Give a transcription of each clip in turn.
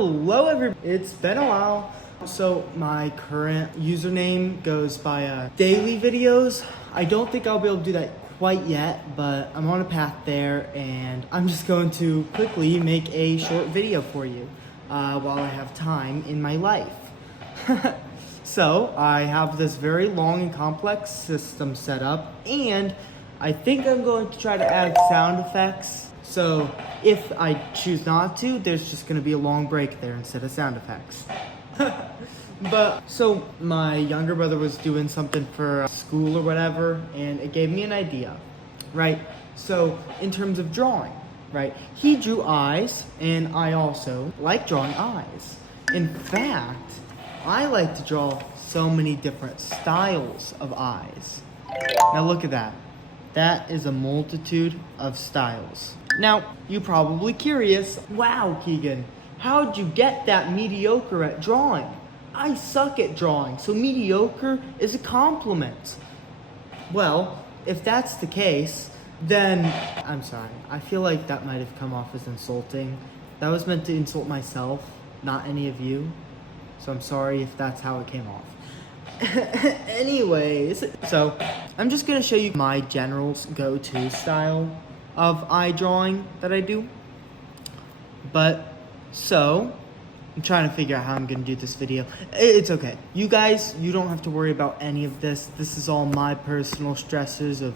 Hello everybody, it's been a while. So my current username goes by daily videos. I don't think I'll be able to do that quite yet, but I'm on a path there and I'm just going to quickly make a short video for you while I have time in my life. So I have this very long and complex system set up, and I think I'm going to try to add sound effects. So if I choose not to, there's just gonna be a long break there instead of sound effects. But so my younger brother was doing something for school or whatever, and it gave me an idea, right? So in terms of drawing, right? He drew eyes, and I also like drawing eyes. In fact, I like to draw so many different styles of eyes. Now look at that. That is a multitude of styles. Now, you're probably curious, wow, Keegan, how'd you get that mediocre at drawing? I suck at drawing, so mediocre is a compliment. Well, if that's the case, then I'm sorry. I feel like that might have come off as insulting. That was meant to insult myself, not any of you. So I'm sorry if that's how it came off. Anyways, so I'm just gonna show you my general go-to style of eye drawing that I do. But so I'm trying to figure out how I'm gonna do this video. It's okay. You guys, you don't have to worry about any of this. This is all my personal stresses of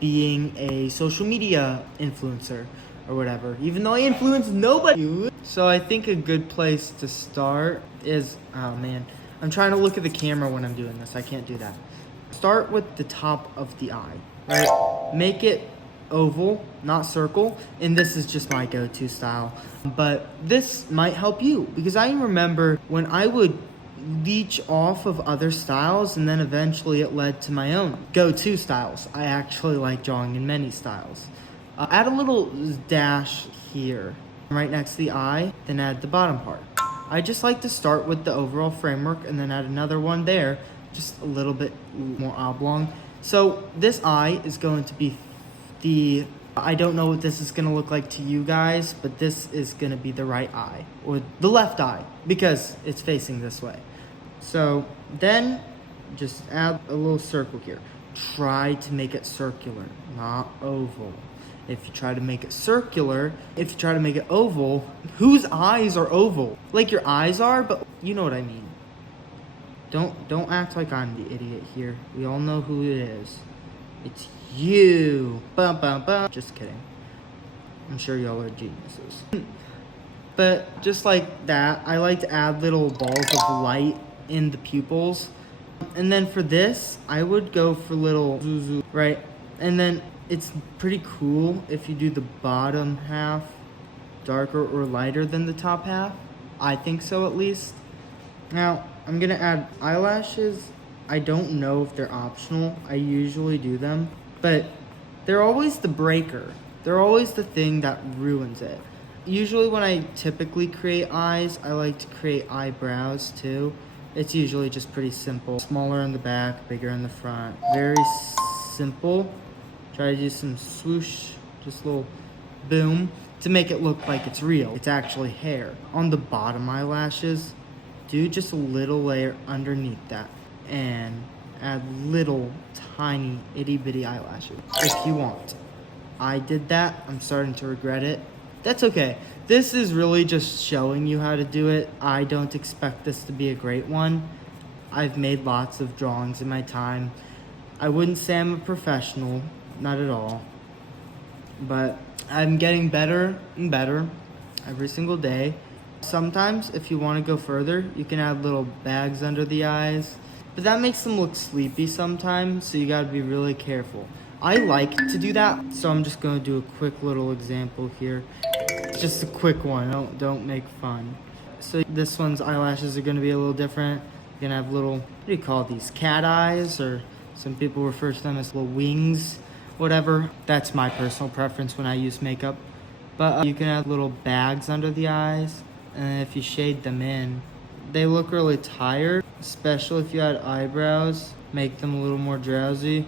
being a social media influencer or whatever, even though I influence nobody. So I think a good place to start is, oh man, I'm trying to look at the camera when I'm doing this. I can't do that. Start with the top of the eye, right? Make it oval, not circle. And this is just my go-to style. But this might help you, because I remember when I would leech off of other styles, and then eventually it led to my own go-to styles. I actually like drawing in many styles. Add a little dash here, right next to the eye, then add the bottom part. I just like to start with the overall framework and then add another one there, just a little bit more oblong. So this eye is going to be I don't know what this is going to look like to you guys, but this is going to be the right eye, or the left eye, because it's facing this way. So then just add a little circle here. Try to make it circular, not oval. If you try to make it circular, if you try to make it oval, whose eyes are oval? Like your eyes are, but you know what I mean. Don't act like I'm the idiot here. We all know who it is. It's you. Bum, bum, bum. Just kidding. I'm sure y'all are geniuses. But just like that, I like to add little balls of light in the pupils. And then for this, I would go for little zuzu, right? And then it's pretty cool if you do the bottom half darker or lighter than the top half. I think so, at least. Now, I'm gonna add eyelashes. I don't know if they're optional. I usually do them, but they're always the breaker. They're always the thing that ruins it. Usually when I typically create eyes, I like to create eyebrows too. It's usually just pretty simple. Smaller in the back, bigger in the front. Very simple. Try to do some swoosh, just a little boom, to make it look like it's real. It's actually hair. On the bottom eyelashes, do just a little layer underneath that and add little tiny itty bitty eyelashes if you want. I did that. I'm starting to regret it. That's okay. This is really just showing you how to do it. I don't expect this to be a great one. I've made lots of drawings in my time. I wouldn't say I'm a professional. Not at all. But I'm getting better and better every single day. Sometimes, if you want to go further, you can add little bags under the eyes. But that makes them look sleepy sometimes, so you gotta be really careful. I like to do that, so I'm just gonna do a quick little example here. Just a quick one, don't make fun. So this one's eyelashes are gonna be a little different. You're gonna have little, what do you call these, cat eyes, or some people refer to them as little wings. Whatever, that's my personal preference when I use makeup. But you can add little bags under the eyes, and if you shade them in, they look really tired, especially if you add eyebrows, make them a little more drowsy.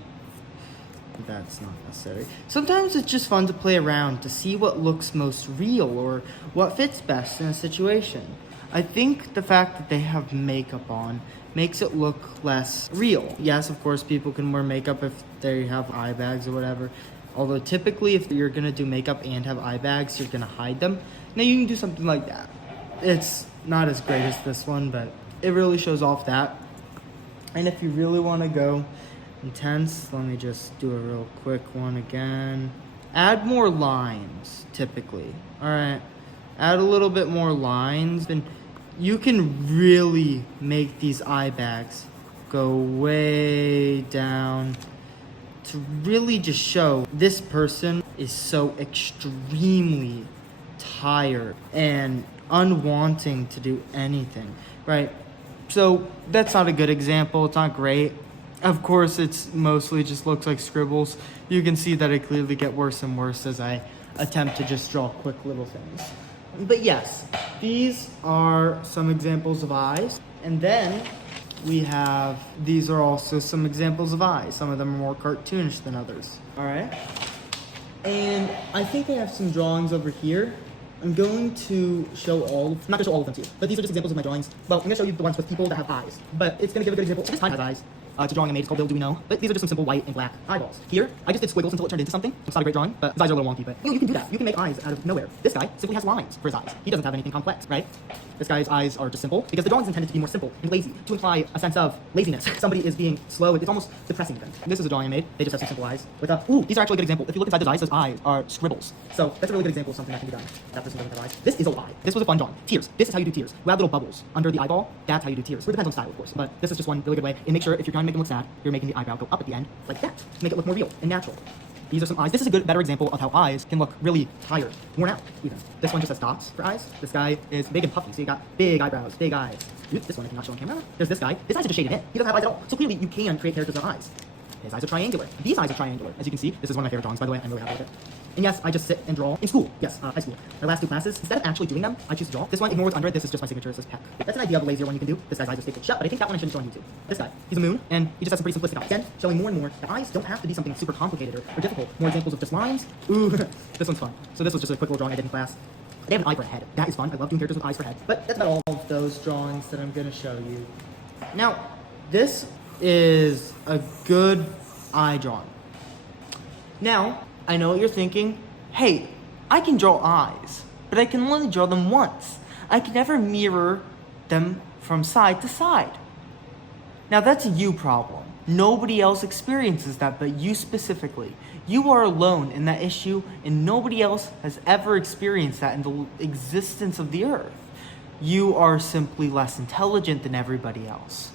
That's not necessary. Sometimes it's just fun to play around to see what looks most real or what fits best in a situation. I think the fact that they have makeup on makes it look less real. Yes, of course, people can wear makeup if they have eye bags or whatever. Although typically, if you're gonna do makeup and have eye bags, you're gonna hide them. Now you can do something like that. It's not as great as this one, but it really shows off that. And if you really wanna go intense, let me just do a real quick one again. Add more lines, typically. All right, add a little bit more lines, and you can really make these eye bags go way down to really just show this person is so extremely tired and unwanting to do anything, right? So that's not a good example. It's not great. Of course, it's mostly just looks like scribbles. You can see that I clearly get worse and worse as I attempt to just draw quick little things. But yes, these are some examples of eyes. And then we have, these are also some examples of eyes. Some of them are more cartoonish than others. All right. And I think I have some drawings over here. I'm going to show I'm not gonna show all of them to you, but these are just examples of my drawings. Well, I'm gonna show you the ones with people that have eyes, but it's gonna give a good example. So this time has eyes. It's a drawing I made. It's called Little Do We Know. But these are just some simple white and black eyeballs. Here, I just did squiggles until it turned into something. It's not a great drawing, but his eyes are a little wonky. But you can do that. You can make eyes out of nowhere. This guy simply has lines for his eyes. He doesn't have anything complex, right? This guy's eyes are just simple because the drawing is intended to be more simple and lazy to imply a sense of laziness. Somebody is being slow. It's almost depressing even. This is a drawing I made. They just have some simple eyes. With these are actually a good example. If you look inside those eyes are scribbles. So that's a really good example of something that can be done. That person doesn't have eyes. This is a lie. This was a fun drawing. Tears. This is how you do tears. You add little bubbles under the eyeball. That's how you do tears. It depends on style, of course. But this is just one really good way. And make sure if you're trying to make them look sad, you're making the eyebrow go up at the end like that to make it look more real and natural. These are some eyes. This is a better example of how eyes can look really tired, worn out even. This one just has dots for eyes. This guy is big and puffy, so you got big eyebrows, big eyes. Oops, this one I cannot show on camera. There's this guy. His eyes are just shaded in. He doesn't have eyes at all. So clearly you can create characters with eyes. His eyes are triangular. These eyes are triangular. As you can see, this is one of my favorite drawings, by the way. I'm really happy with it. And yes, I just sit and draw in school. Yes, high school. My last two classes, instead of actually doing them, I choose to draw. This one, ignore what's under it. This is just my signature. It says Peck. That's an idea of a lazier one you can do. This guy's eyes are stapled shut, but I think that one I shouldn't show on YouTube. This guy, he's a moon, and he just has some pretty simplistic eyes. Again, showing more and more that eyes don't have to be something super complicated or difficult. More examples of just lines. Ooh, this one's fun. So this was just a quick little drawing I did in class. They have an eye for a head. That is fun. I love doing characters with eyes for head. But that's about all of those drawings that I'm going to show you. Now, this is a good eye drawing. Now, I know what you're thinking. Hey, I can draw eyes, but I can only draw them once. I can never mirror them from side to side. Now, that's a you problem. Nobody else experiences that but you specifically. You are alone in that issue, and nobody else has ever experienced that in the existence of the earth. You are simply less intelligent than everybody else.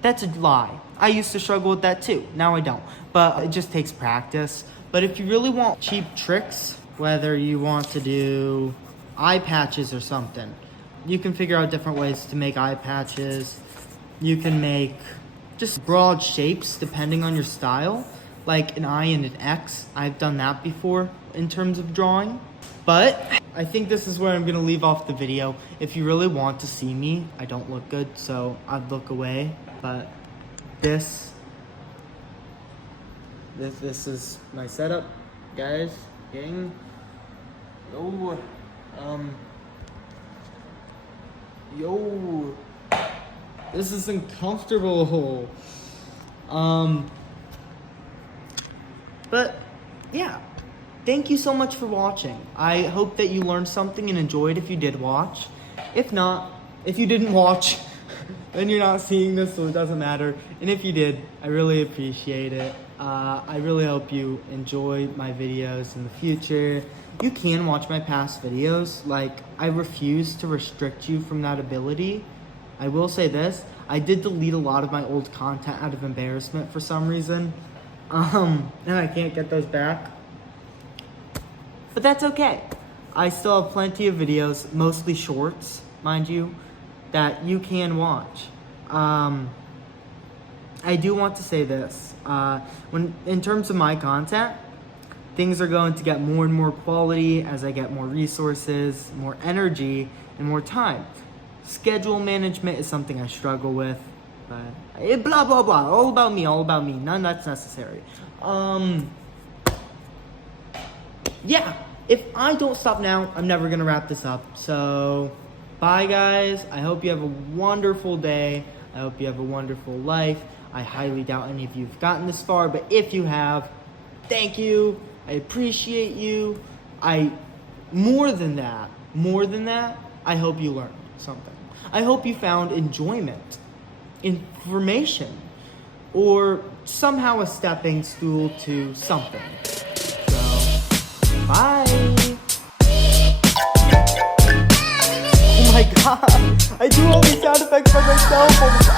That's a lie. I used to struggle with that too. Now I don't. But it just takes practice. But if you really want cheap tricks, whether you want to do eye patches or something, you can figure out different ways to make eye patches. You can make just broad shapes depending on your style, like an eye and an X. I've done that before in terms of drawing. But I think this is where I'm gonna leave off the video. If you really want to see me, I don't look good, so I'd look away. But this is my setup, guys, gang. Yo, this is uncomfortable. But yeah, thank you so much for watching. I hope that you learned something and enjoyed if you did watch. If not, if you didn't watch, then you're not seeing this, so it doesn't matter. And if you did, I really appreciate it. I really hope you enjoy my videos in the future. You can watch my past videos. Like, I refuse to restrict you from that ability. I will say this, I did delete a lot of my old content out of embarrassment for some reason. And I can't get those back. But that's okay. I still have plenty of videos, mostly shorts, mind you, that you can watch. I do want to say this. When in terms of my content, things are going to get more and more quality as I get more resources, more energy, and more time. Schedule management is something I struggle with, but blah, blah, blah. All about me, all about me. None that's necessary. Yeah, if I don't stop now, I'm never gonna wrap this up. So, Bye, guys. I hope you have a wonderful day. I hope you have a wonderful life. I highly doubt any of you have gotten this far, but if you have, thank you. I appreciate you. More than that, I hope you learned something. I hope you found enjoyment, information, or somehow a stepping stool to something. So, bye. Oh my god, I do all these sound effects by myself.